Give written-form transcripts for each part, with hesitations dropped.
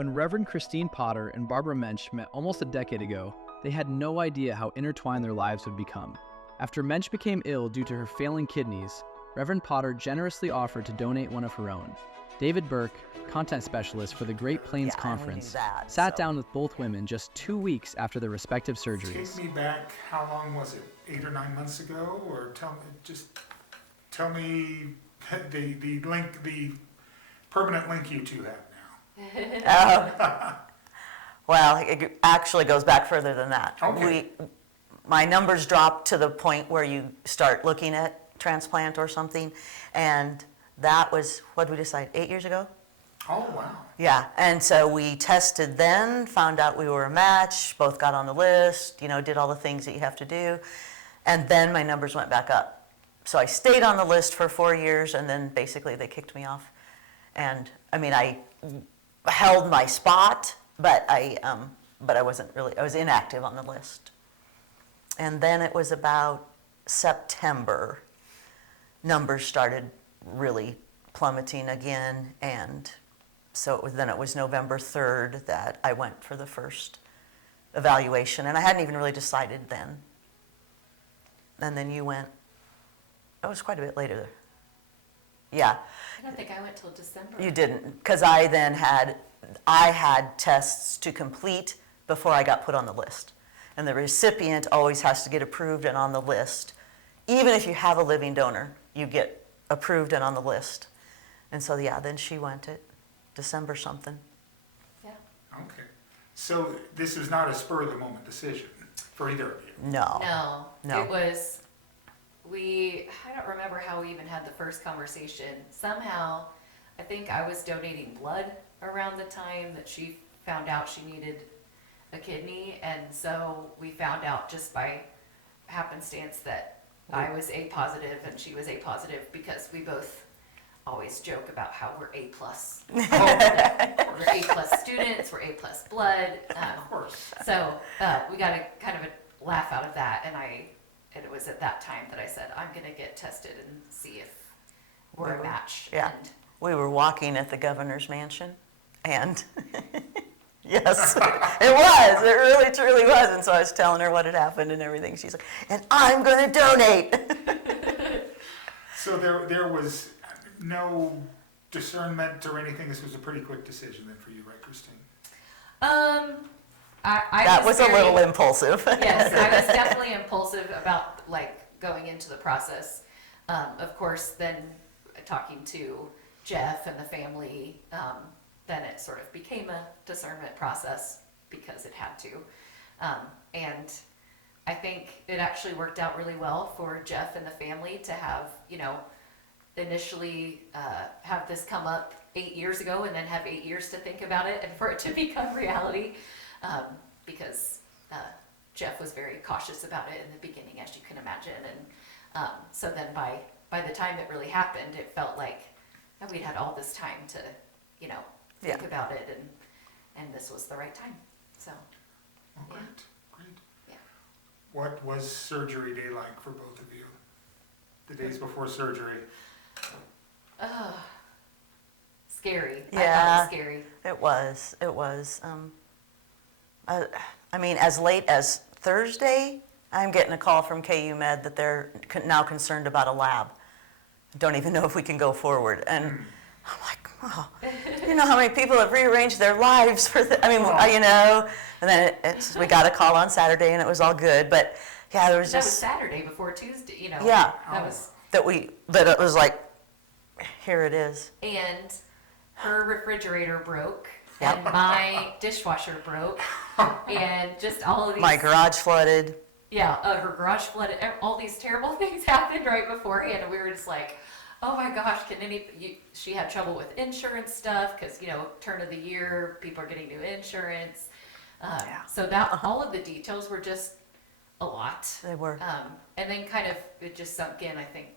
When Reverend Christine Potter and Barbara Mensch met almost a decade ago, they had no idea how intertwined their lives would become. After Mensch became ill due to her failing kidneys, Reverend Potter generously offered to donate one of her own. David Burke, content specialist for the Great Plains Conference, sat down with both women just 2 weeks after their respective surgeries. Take me back, how long was it, 8 or 9 months ago? Or tell me the link, the permanent link you two have now. Well, it actually goes back further than that. Okay. My numbers dropped to the point where you start looking at transplant or something, and that was, what did we decide, 8 years ago? Oh, wow. Yeah, and so we tested then, found out we were a match, both got on the list, did all the things that you have to do, and then my numbers went back up. So I stayed on the list for 4 years, and then basically they kicked me off. And I held my spot, but I wasn't really, I was inactive on the list. And then it was about September, numbers started really plummeting again, and so it was November 3rd that I went for the first evaluation, and I hadn't even really decided then. And then you went, it was quite a bit later. Yeah. I don't think I went till December. You didn't, because I had tests to complete before I got put on the list. And the recipient always has to get approved and on the list. Even if you have a living donor, you get approved and on the list. And so, yeah, then she went at December something. Yeah. Okay. So this was not a spur-of-the-moment decision for either of you? No. It was, I don't remember how we even had the first conversation. Somehow, I think I was donating blood around the time that she found out she needed a kidney, and so we found out just by happenstance that I was A positive and she was A positive, because we both always joke about how we're A plus. We're A plus students, we're A plus blood. Of course. So we got a kind of a laugh out of that, and it was at that time that I said, I'm gonna get tested and see if we're a match. Yeah. And We were walking at the governor's mansion, and yes, it was. It really, truly was. And so I was telling her what had happened and everything. She's like, and I'm going to donate. So there was no discernment or anything? This was a pretty quick decision then for you, right, Christine? That was a little impulsive. Yes, I was definitely impulsive about going into the process. Of course, then talking to Jeff and the family, then it sort of became a discernment process because it had to. And I think it actually worked out really well for Jeff and the family to have, initially have this come up 8 years ago and then have 8 years to think about it and for it to become reality. Because Jeff was very cautious about it in the beginning, as you can imagine. And so then by the time it really happened, it felt like we'd had all this time to, think about it, and this was the right time. So. Oh, great, great. Yeah. What was surgery day like for both of you? The days before surgery? Scary. Yeah. I thought it was scary. It was. As late as Thursday, I'm getting a call from KU Med that they're now concerned about a lab. Don't even know if we can go forward. And I'm like, oh, you know how many people have rearranged their lives for and then we got a call on Saturday and it was all good. But yeah, there was That was just, Saturday before Tuesday, Yeah. That was, that it was like, here it is. and her refrigerator broke, Yep. and my dishwasher broke, and just all of these. My garage flooded. Yeah, her garage flooded. All these terrible things happened right beforehand, and we were just like, oh my gosh, she had trouble with insurance stuff because, turn of the year, people are getting new insurance. So all of the details were just a lot. They were. And then kind of, it just sunk in, I think,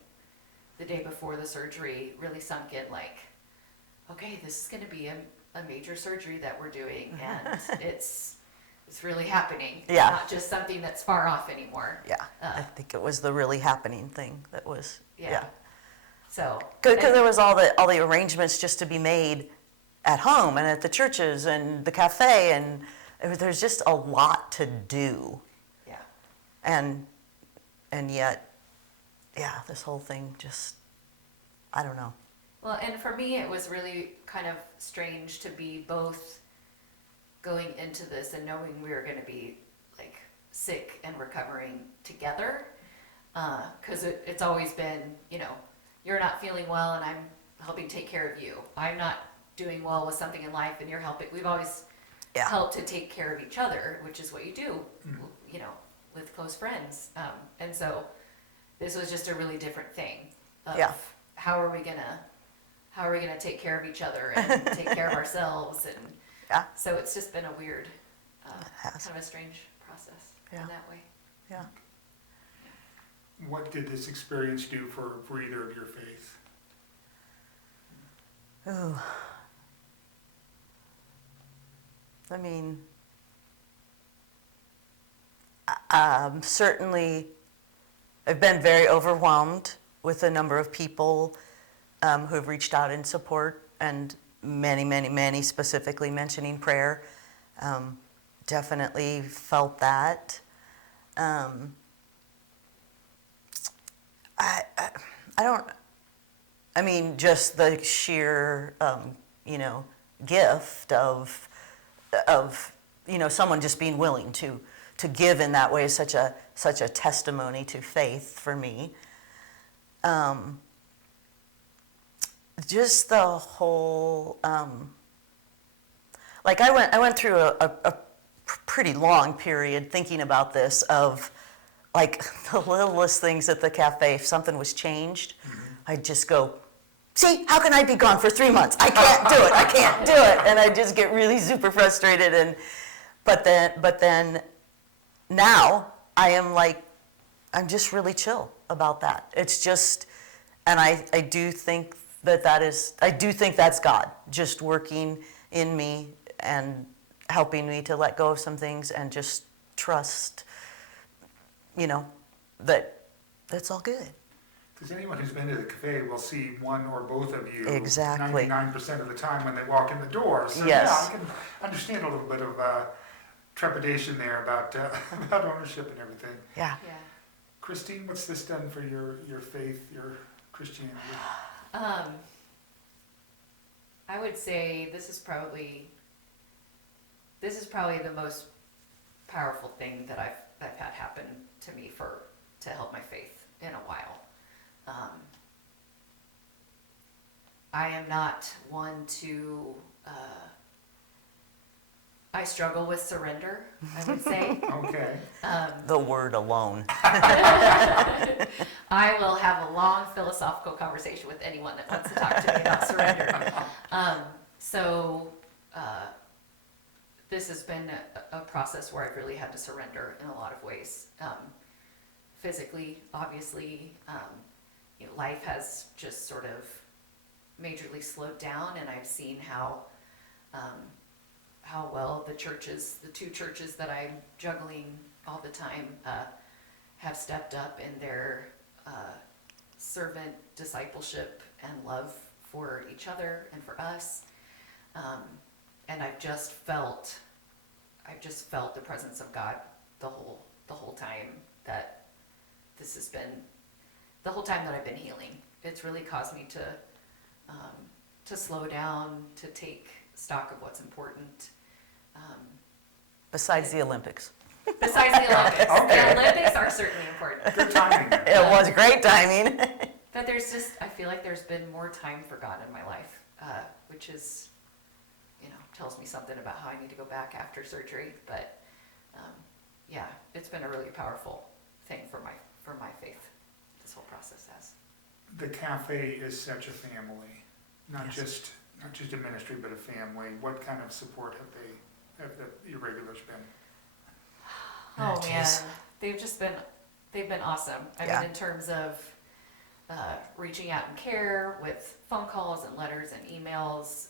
the day before the surgery really sunk in, like, okay, this is gonna be a major surgery that we're doing, and it's really happening. Yeah. Not just something that's far off anymore. Yeah, I think it was the really happening thing that was, Yeah. So. Because there was all the arrangements just to be made at home and at the churches and the cafe, and there's just a lot to do. Yeah. And yet, yeah, this whole thing just, I don't know. Well, and for me, it was really kind of strange to be both going into this and knowing we were going to be like sick and recovering together. Because it's always been, you know, you're not feeling well and I'm helping take care of you. I'm not doing well with something in life and you're helping. We've always Yeah. helped to take care of each other, which is what you do, you know, with close friends. And so this was just a really different thing of Yeah. how are we gonna take care of each other and take care of ourselves. And Yeah. so it's just been a weird, has. kind of a strange process Yeah. in that way. Yeah. What did this experience do for either of your faith? Ooh. I mean, certainly, I've been very overwhelmed with the number of people who have reached out in support, and many, many, many specifically mentioning prayer. Definitely felt that. I mean, just the sheer, gift of, someone just being willing to give in that way is such a testimony to faith for me. Just the whole, like I went through a pretty long period thinking about this of like the littlest things at the cafe. If something was changed, I'd just go, see, how can I be gone for 3 months? I can't do it. I can't do it. And I just get really super frustrated. But then now I am like, I'm just really chill about that. It's just, and I do think I do think that's God just working in me and helping me to let go of some things and just trust, that that's all good. Because anyone who's been to the cafe will see one or both of you Exactly. 99% of the time when they walk in the door. So Yes. yeah, I can understand a little bit of trepidation there about about ownership and everything. Yeah. Yeah. Christine, what's this done for your faith, your Christianity? I would say this is probably the most powerful thing that I've had happen to me to help my faith in a while. I am not one to, I struggle with surrender, I would say. Okay. The word alone. I will have a long philosophical conversation with anyone that wants to talk to me about surrender. This has been a process where I've really had to surrender in a lot of ways. Physically, obviously, life has just sort of majorly slowed down, and I've seen how well the two churches that I'm juggling all the time, have stepped up in their servant discipleship and love for each other and for us. And I've just felt the presence of God the whole time that this has been, the whole time that I've been healing. It's really caused me to slow down, to take stock of what's important. Besides the Olympics. Besides the Olympics. Okay. The Olympics are certainly important. Good timing there. It was great timing. But I feel like there's been more time for God in my life, which is, tells me something about how I need to go back after surgery. But yeah, it's been a really powerful thing for my faith, this whole process has. The cafe is such a family, not Yes. just a ministry, but a family. What kind of support have the irregulars been? Oh Oh, man, geez. they've been awesome. I Yeah. mean, in terms of reaching out and care with phone calls and letters and emails,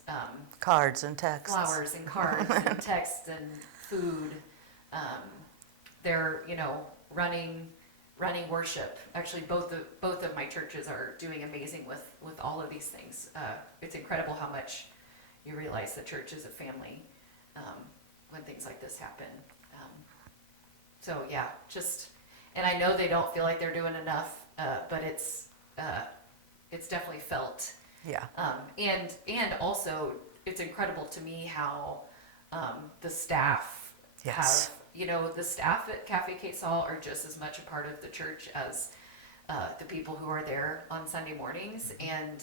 Cards and texts. flowers and cards and texts and food. They're running worship. Actually, both of my churches are doing amazing with all of these things. It's incredible how much you realize the church is a family when things like this happen. So yeah, and I know they don't feel like they're doing enough, but it's definitely felt. Yeah. And also, it's incredible to me how the staff Yes. have, the staff at Cafe Kate Saul are just as much a part of the church as the people who are there on Sunday mornings, and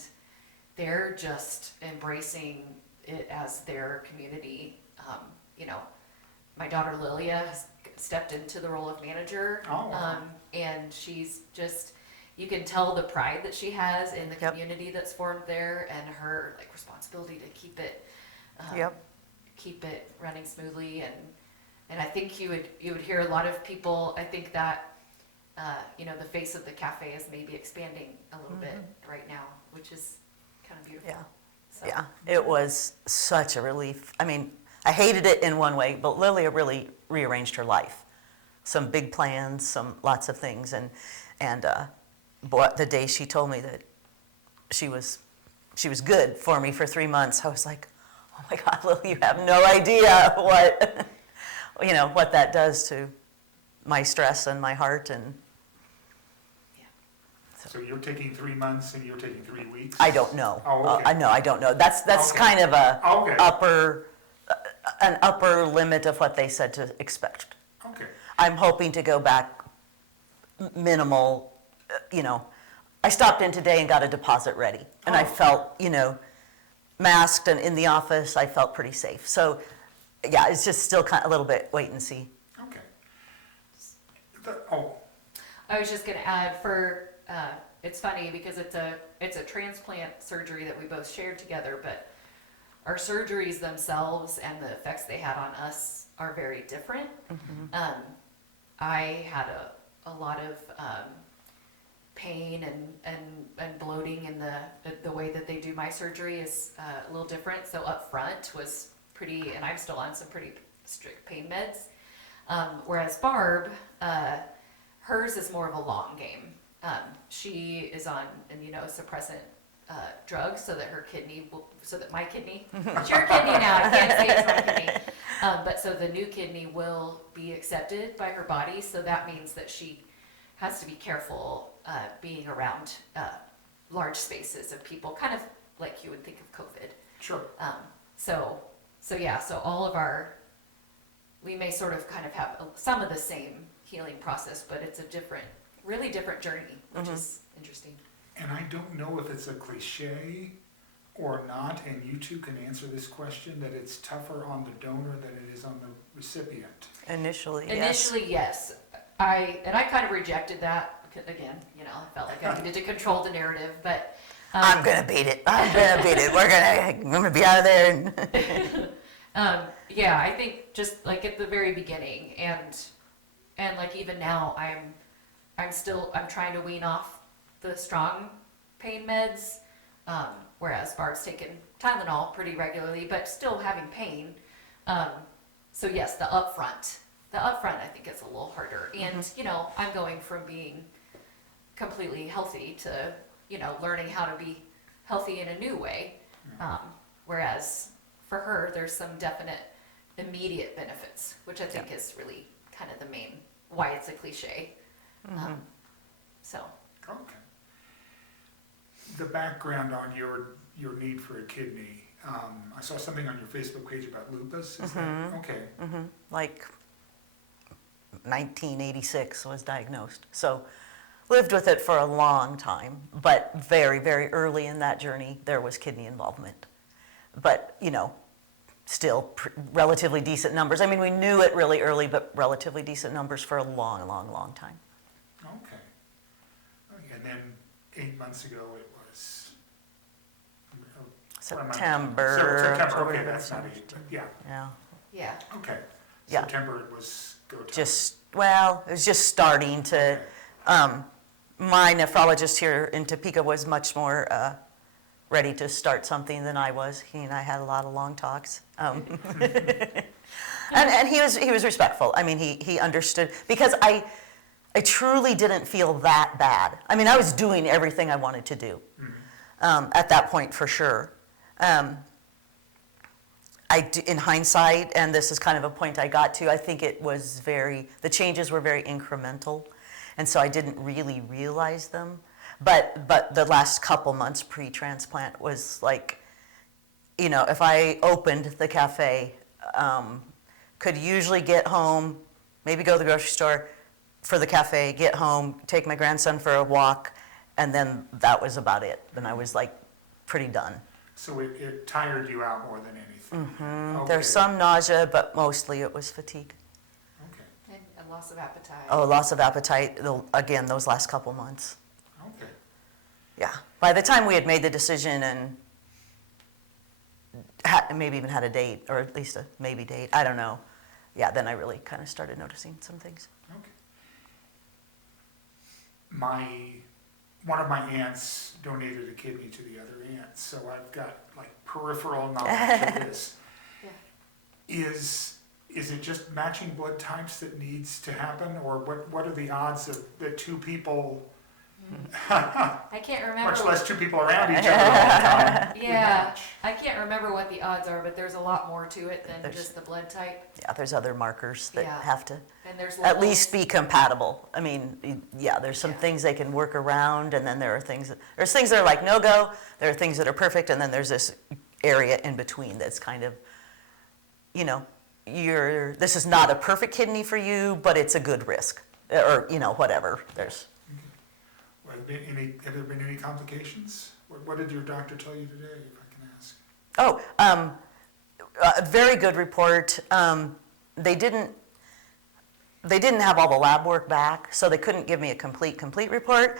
they're just embracing it as their community. My daughter Lilia has stepped into the role of manager, Oh, wow. and she's just, you can tell the pride that she has in the Yep. community that's formed there, and her responsibility to keep it Yep. keep it running smoothly. And I think you would hear a lot of people, I think that the face of the cafe is maybe expanding a little bit right now, which is kind of beautiful. Yeah. So, Yeah, it was such a relief. I mean, I hated it in one way, but Lilia really rearranged her life. Some big plans, lots of things, and the day she told me that she was good for me for 3 months, I was like, oh my God, Lily, you have no idea what what that does to my stress and my heart. And So you're taking 3 months and you're taking 3 weeks? I don't know. Oh, okay. No, I don't know. That's Okay. kind of Okay. an upper limit of what they said to expect. Okay, I'm hoping to go back minimal, I stopped in today and got a deposit ready. And I Oh. felt, masked and in the office, I felt pretty safe. So, yeah, it's just still kind of a little bit wait and see. okay. I was just gonna add it's funny because it's a transplant surgery that we both shared together, but our surgeries themselves and the effects they had on us are very different. I had a lot of pain and bloating, and the way that they do my surgery is a little different. So up front was pretty, and I'm still on some pretty strict pain meds. Whereas Barb, hers is more of a long game. She is on immunosuppressant drugs so that my kidney, it's your kidney now, I can't say it's my kidney. But so the new kidney will be accepted by her body, so that means that she has to be careful being around large spaces of people, kind of like you would think of COVID. Sure. So all of we may sort of kind of have some of the same healing process, but it's a really different journey, which is interesting. And I don't know if it's a cliche or not, and you two can answer this question, that it's tougher on the donor than it is on the recipient. Initially, Yes. I kind of rejected that. Again, I felt like I needed to control the narrative, but I'm gonna beat it. I'm gonna be out of there. yeah, I think just like at the very beginning, and like even now, I'm trying to wean off the strong pain meds, whereas Barb's taken Tylenol pretty regularly, but still having pain. So yes, the upfront I think is a little harder, and I'm going from being completely healthy to learning how to be healthy in a new way, whereas for her there's some definite immediate benefits, which I think is really kind of the main why it's a cliche. So Okay. The background on your need for a kidney, I saw something on your Facebook page about lupus, is that, okay. Like 1986 was diagnosed. So lived with it for a long time, but very, very early in that journey, there was kidney involvement. But, still relatively decent numbers. I mean, we knew it really early, but relatively decent numbers for a long, long, long time. Okay. And then 8 months ago it was September. September, okay, that's not 8, but yeah, Yeah. okay. Yeah. September it was go time. It was just starting to, my nephrologist here in Topeka was much more ready to start something than I was. He and I had a lot of long talks. And he was respectful. I mean, he understood, because I truly didn't feel that bad. I mean, I was doing everything I wanted to do at that point, for sure. in hindsight, and this is kind of a point I got to, I think the changes were very incremental, and so I didn't really realize them. But the last couple months pre-transplant was like, if I opened the cafe, could usually get home, maybe go to the grocery store for the cafe, get home, take my grandson for a walk, and then that was about it. Then I was like pretty done. So it tired you out more than anything? Okay. There's some nausea, but mostly it was fatigue. Okay, And a loss of appetite. Oh, loss of appetite, again, those last couple months. okay. Yeah. By the time we had made the decision and maybe even had a date, or at least a maybe date, I don't know. Yeah, then I really kind of started noticing some things. Okay. One of my aunts donated a kidney to the other aunt, so I've got like peripheral knowledge of this. Yeah. Is it just matching blood types that needs to happen, or what are the odds of the two people, I can't remember. much less two people around each other all the time? would Yeah, match? I can't remember what the odds are, but there's a lot more to it than There's- just the blood type. Yeah, there's other markers that Yeah. have to And there's at levels. least be compatible. I mean, yeah, there's some Yeah. things they can work around, and then there's things that are like no-go, there are things that are perfect, and then there's this area in between that's kind of, this is not a perfect kidney for you, but it's a good risk, or, whatever. There's, Have there been any complications? What did your doctor tell you today, if I can ask? a very good report. They didn't have all the lab work back, so they couldn't give me a complete report.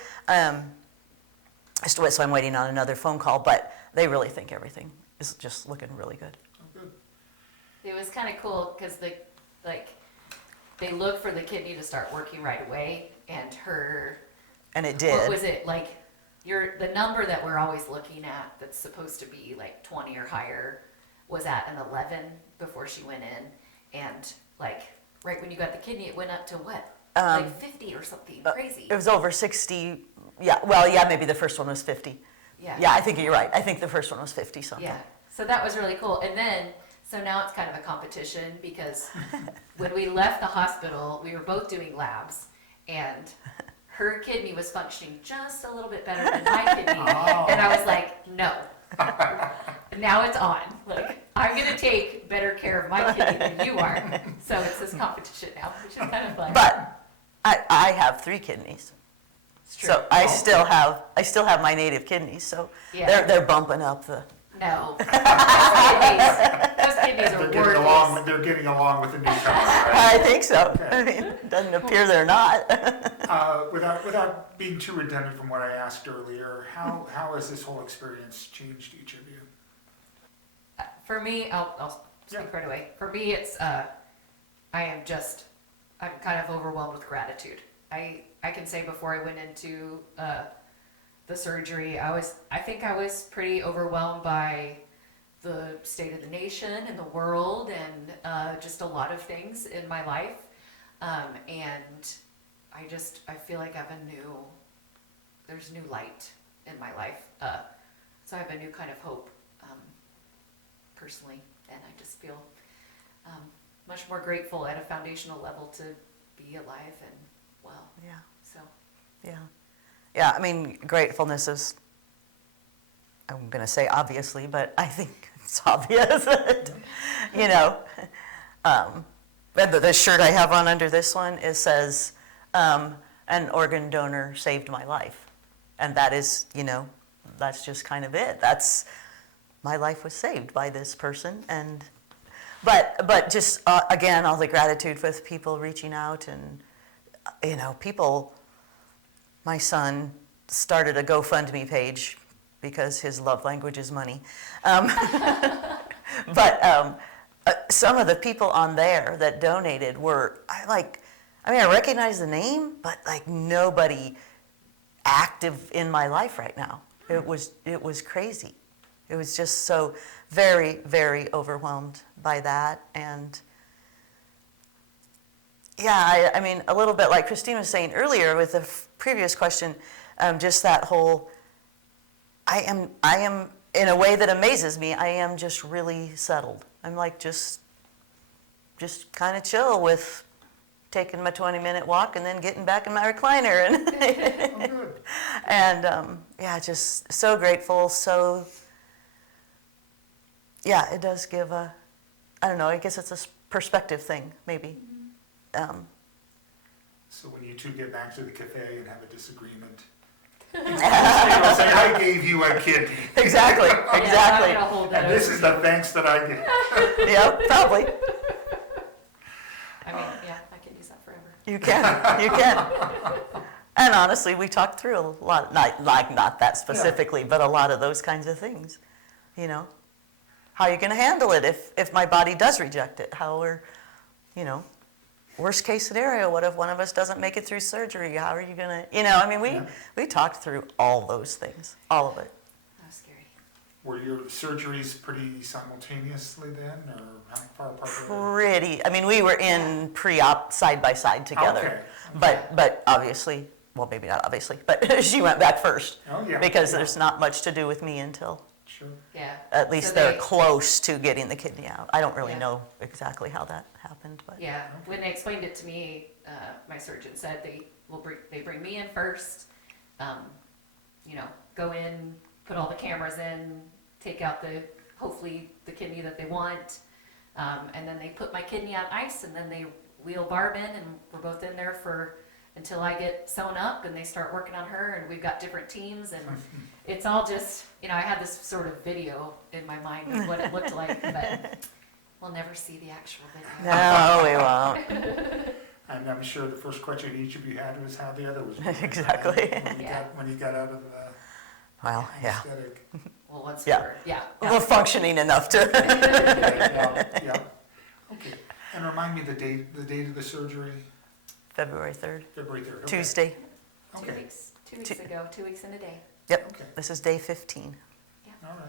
So I'm waiting on another phone call, but they really think everything is just looking really good. Oh, good. It was kind of cool because they looked for the kidney to start working right away, and And it what did. was it like? The number that we're always looking at that's supposed to be like 20 or higher was at an 11 before she went in, and like right when you got the kidney, it went up to what? Like 50 or something crazy. It was over 60. Yeah, well, yeah, maybe the first one was 50. Yeah. Yeah, I think you're right. I think the first one was 50 something. Yeah, so that was really cool. And then, so now it's kind of a competition because when we left the hospital, we were both doing labs, and her kidney was functioning just a little bit better than my kidney. Oh. And I was like, no. Now it's on. Like, I'm gonna take better care of my kidney than you are. So it's this competition now, which is kind of fun. But I have 3 kidneys. It's true. So I still have my native kidneys, so Yeah. they're bumping up the. No. Those kidneys are worthless. They're getting along with the newcomer, right? I think so. Okay. I mean, it doesn't appear they're not. Without being too redundant from what I asked earlier, how has this whole experience changed each of you? For me, I'll speak Yeah. right away. For me, it's I'm kind of overwhelmed with gratitude. I can say before I went into the surgery, I think I was pretty overwhelmed by the state of the nation and the world and just a lot of things in my life, and I feel like there's new light in my life, so I have a new kind of hope. Personally, and I just feel much more grateful at a foundational level to be alive and well. Yeah, So yeah. I mean, gratefulness is. I'm going to say obviously, but I think it's obvious. The shirt I have on under this one, it says, "An organ donor saved my life," and that is, that's just kind of it. My life was saved by this person, but just again, all the gratitude with people reaching out, and people. My son started a GoFundMe page because his love language is money, but some of the people on there that donated I recognize the name, but like nobody active in my life right now. It was crazy. It was just so very, very overwhelmed by that. And yeah, I mean, a little bit like Christine was saying earlier with the previous question, just that whole, I am in a way that amazes me, I am just really settled. I'm like just kind of chill with taking my 20-minute walk and then getting back in my recliner. And, Oh, good. and yeah, just so grateful. So, yeah, it does give a, I don't know, I guess it's a perspective thing, maybe. So when you two get back to the cafe and have a disagreement, you'll say, I gave you a kidney. Exactly, Yeah, exactly. I'm gonna hold that And this over is to the you. thanks that I get. Yep, probably. I mean, yeah, I can use that forever. You can, you can. And honestly, we talked through a lot, not that specifically, but a lot of those kinds of things. You know, how are you going to handle it if my body does reject it? How are, you know, worst case scenario, what if one of us doesn't make it through surgery? How are you going to, you know, I mean, we talked through all those things, all of it. That was scary. Were your surgeries pretty simultaneously then, or how far apart were Pretty, I mean, we were in pre-op side by side they? together. Okay. But obviously, well, maybe not obviously, but she went back first. Oh, yeah. Because yeah. there's not much to do with me until Sure. Yeah. at least So they're they- close to getting the kidney out. I don't really Yeah. know exactly how that happened, but Yeah, when they explained it to me, my surgeon said they bring me in first, you know, go in, put all the cameras in, take out hopefully the kidney that they want, and then they put my kidney on ice, and then they wheel Barb in, and we're both in there until I get sewn up, and they start working on her, and we've got different teams, and it's all just, you know, I had this sort of video in my mind of what it looked like, but we'll never see the actual video. no, we won't. And I'm sure the first question each of you had was how the other was doing. Exactly. Yeah. When you got out of the Well, yeah. anesthetic. Well, once Yeah. we're, yeah. We're functioning enough to. Yeah. Okay. And remind me the date of the surgery, February 3rd, February 3rd. Okay. Tuesday. Two Okay. weeks ago, 2 weeks in a day. Yep, Okay. this is day 15. All right.